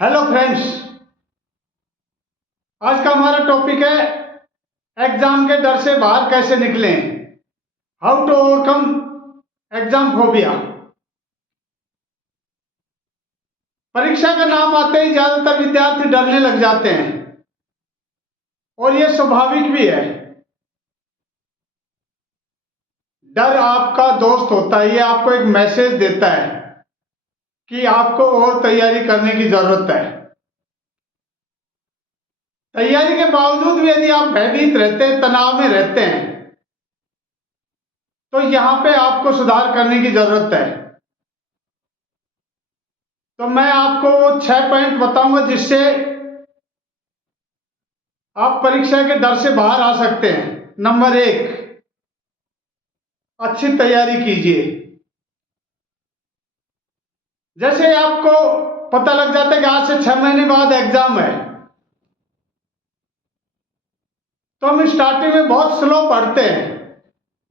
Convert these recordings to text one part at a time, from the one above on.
Hello friends, आज का हमारा टॉपिक है एग्जाम के डर से बाहर कैसे निकलें। How to overcome exam phobia. परीक्षा का नाम आते ही ज्यादातर विद्यार्थी डरने लग जाते हैं और यह स्वाभाविक भी है। डर आपका दोस्त होता है, यह आपको एक मैसेज देता है कि आपको और तैयारी करने की जरूरत है। तैयारी के बावजूद भी यदि आप भयभीत रहते हैं, तनाव में रहते हैं, तो यहां पे आपको सुधार करने की जरूरत है। तो मैं आपको 6 पॉइंट बताऊंगा जिससे आप परीक्षा के डर से बाहर आ सकते हैं। नंबर 1, अच्छी तैयारी कीजिए। जैसे आपको पता लग जाता है कि आज से 6 महीने बाद एग्जाम है, तो हम स्टार्टिंग में बहुत स्लो पढ़ते हैं।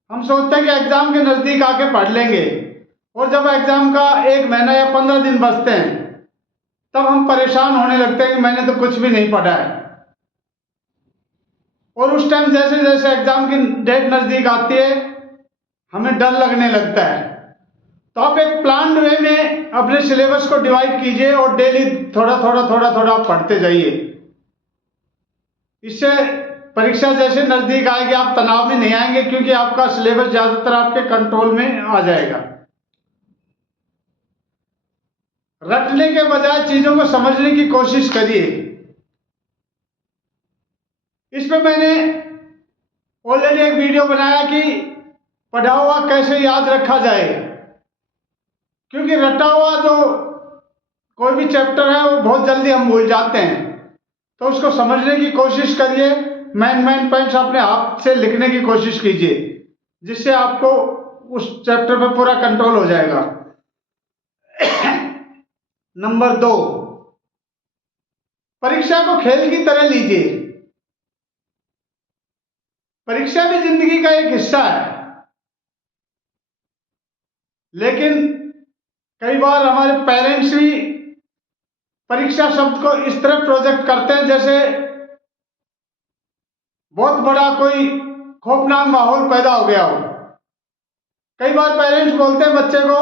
हम सोचते हैं कि एग्जाम के नजदीक आके पढ़ लेंगे, और जब एग्जाम का 1 महीना या 15 दिन बचते हैं तब हम परेशान होने लगते हैं कि मैंने तो कुछ भी नहीं पढ़ा है। और उस टाइम जैसे जैसे एग्जाम की डेट नजदीक आती है हमें डर लगने लगता है। तो आप एक प्लान्ड वे में अपने सिलेबस को डिवाइड कीजिए और डेली थोड़ा थोड़ा आप पढ़ते जाइए। इससे परीक्षा जैसे नजदीक आएगी आप तनाव में नहीं आएंगे, क्योंकि आपका सिलेबस ज्यादातर आपके कंट्रोल में आ जाएगा। रटने के बजाय चीजों को समझने की कोशिश करिए। इस पे मैंने ऑलरेडी एक वीडियो बनाया कि पढ़ा हुआ कैसे याद रखा जाए, क्योंकि रटा हुआ जो कोई भी चैप्टर है वो बहुत जल्दी हम भूल जाते हैं। तो उसको समझने की कोशिश करिए, मेन पॉइंट्स अपने हाथ से लिखने की कोशिश कीजिए, जिससे आपको उस चैप्टर पर पूरा कंट्रोल हो जाएगा। नंबर 2, परीक्षा को खेल की तरह लीजिए। परीक्षा भी जिंदगी का एक हिस्सा है, लेकिन कई बार हमारे पेरेंट्स भी परीक्षा शब्द को इस तरह प्रोजेक्ट करते हैं जैसे बहुत बड़ा कोई खौफनाक माहौल पैदा हो गया हो। कई बार पेरेंट्स बोलते हैं बच्चे को,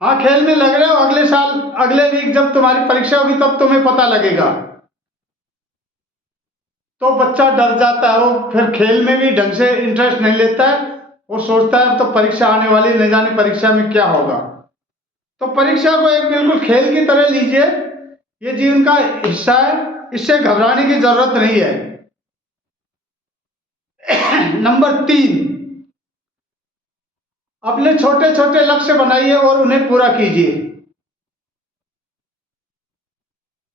हाँ खेल में लग रहे हो, अगले साल अगले वीक जब तुम्हारी परीक्षा होगी तब तुम्हें पता लगेगा। तो बच्चा डर जाता है, वो फिर खेल में भी ढंग से इंटरेस्ट नहीं लेता है। वो सोचता है तो परीक्षा आने वाली, नहीं जाने परीक्षा में क्या होगा। तो परीक्षा को एक बिल्कुल खेल की तरह लीजिए, ये जीवन का हिस्सा है, इससे घबराने की जरूरत नहीं है। नंबर 3, अपने छोटे छोटे लक्ष्य बनाइए और उन्हें पूरा कीजिए।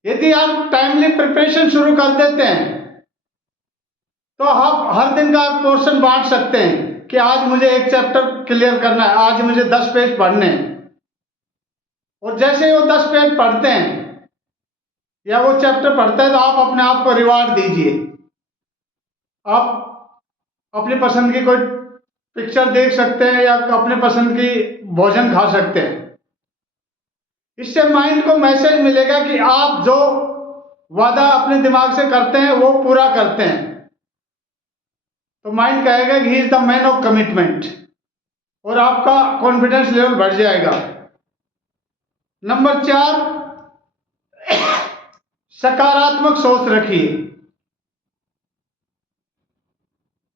यदि आप टाइमली प्रिपरेशन शुरू कर देते हैं तो आप हर दिन का पोर्शन बांट सकते हैं कि आज मुझे एक चैप्टर क्लियर करना है, आज मुझे 10 पेज पढ़ने हैं। और जैसे ही वो 10 पेज पढ़ते हैं या वो चैप्टर पढ़ते हैं तो आप अपने आप को रिवार्ड दीजिए। आप अपनी पसंद की कोई पिक्चर देख सकते हैं या अपने पसंद की भोजन खा सकते हैं। इससे माइंड को मैसेज मिलेगा कि आप जो वादा अपने दिमाग से करते हैं वो पूरा करते हैं। तो माइंड कहेगा कि he is the man of commitment, और आपका कॉन्फिडेंस लेवल बढ़ जाएगा। नंबर 4, सकारात्मक सोच रखिए।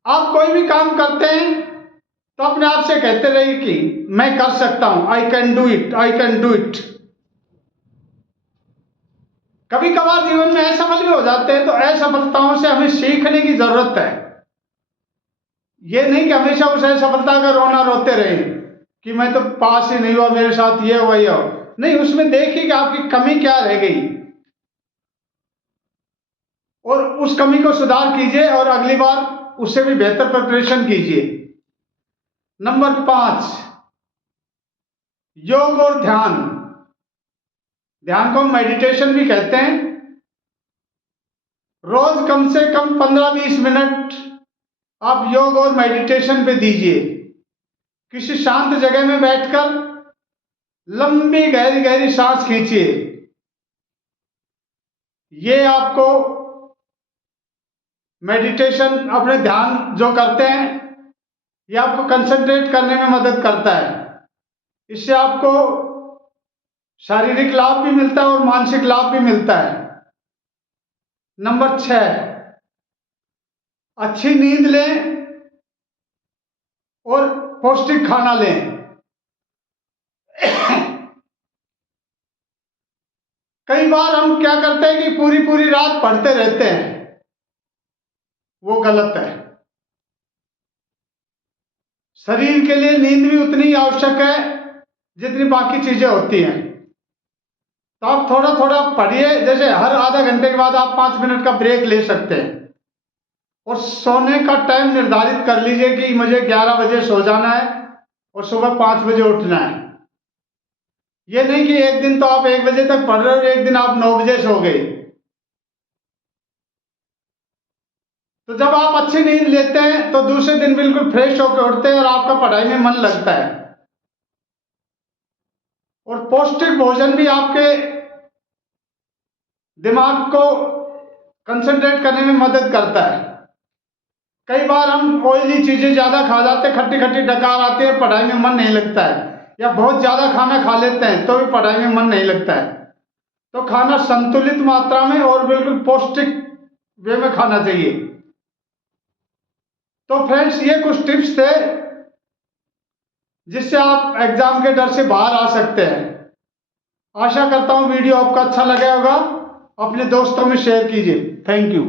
आप कोई भी काम करते हैं तो अपने आप से कहते रहिए कि मैं कर सकता हूं, I can do it, I can do it. कभी कभार जीवन में असफल भी हो जाते हैं, तो असफलताओं से हमें सीखने की जरूरत है। ये नहीं कि हमेशा उस असफलता का रोना रोते रहे कि मैं तो पास ही नहीं हुआ, मेरे साथ ये हुआ ये हो। नहीं, उसमें देखिए कि आपकी कमी क्या रह गई और उस कमी को सुधार कीजिए और अगली बार उससे भी बेहतर प्रिपरेशन कीजिए। नंबर 5, योग और ध्यान। ध्यान को मेडिटेशन भी कहते हैं। रोज कम से कम 15-20 मिनट आप योग और मेडिटेशन पे दीजिए। किसी शांत जगह में बैठकर लंबी गहरी गहरी सांस खींचिए ये आपको मेडिटेशन, अपने ध्यान जो करते हैं, ये आपको कंसंट्रेट करने में मदद करता है। इससे आपको शारीरिक लाभ भी मिलता है और मानसिक लाभ भी मिलता है। नंबर 6, अच्छी नींद लें और पौष्टिक खाना लें। कई बार हम क्या करते हैं कि पूरी पूरी रात पढ़ते रहते हैं, वो गलत है। शरीर के लिए नींद भी उतनी ही आवश्यक है जितनी बाकी चीजें होती हैं। तो आप थोड़ा थोड़ा पढ़िए, जैसे हर आधा घंटे के बाद आप 5 मिनट का ब्रेक ले सकते हैं। और सोने का टाइम निर्धारित कर लीजिए कि मुझे 11 बजे सो जाना है और सुबह 5 बजे उठना है। ये नहीं कि एक दिन तो आप 1 बजे तक पढ़ रहे हो, एक दिन आप 9 बजे सो गए। तो जब आप अच्छी नींद लेते हैं तो दूसरे दिन बिल्कुल फ्रेश होकर उठते हैं और आपका पढ़ाई में मन लगता है। और पौष्टिक भोजन भी आपके दिमाग को कंसंट्रेट करने में मदद करता है। कई बार हम ऑयली चीजें ज्यादा खा जाते हैं, खट्टी खट्टी डकार आती है, पढ़ाई में मन नहीं लगता है। या बहुत ज्यादा खाना खा लेते हैं तो भी पढ़ाई में मन नहीं लगता है। तो खाना संतुलित मात्रा में और बिल्कुल पौष्टिक वे में खाना चाहिए। तो फ्रेंड्स, ये कुछ टिप्स थे जिससे आप एग्जाम के डर से बाहर आ सकते हैं। आशा करता हूं वीडियो आपको अच्छा लगा होगा। अपने दोस्तों में शेयर कीजिए। Thank you.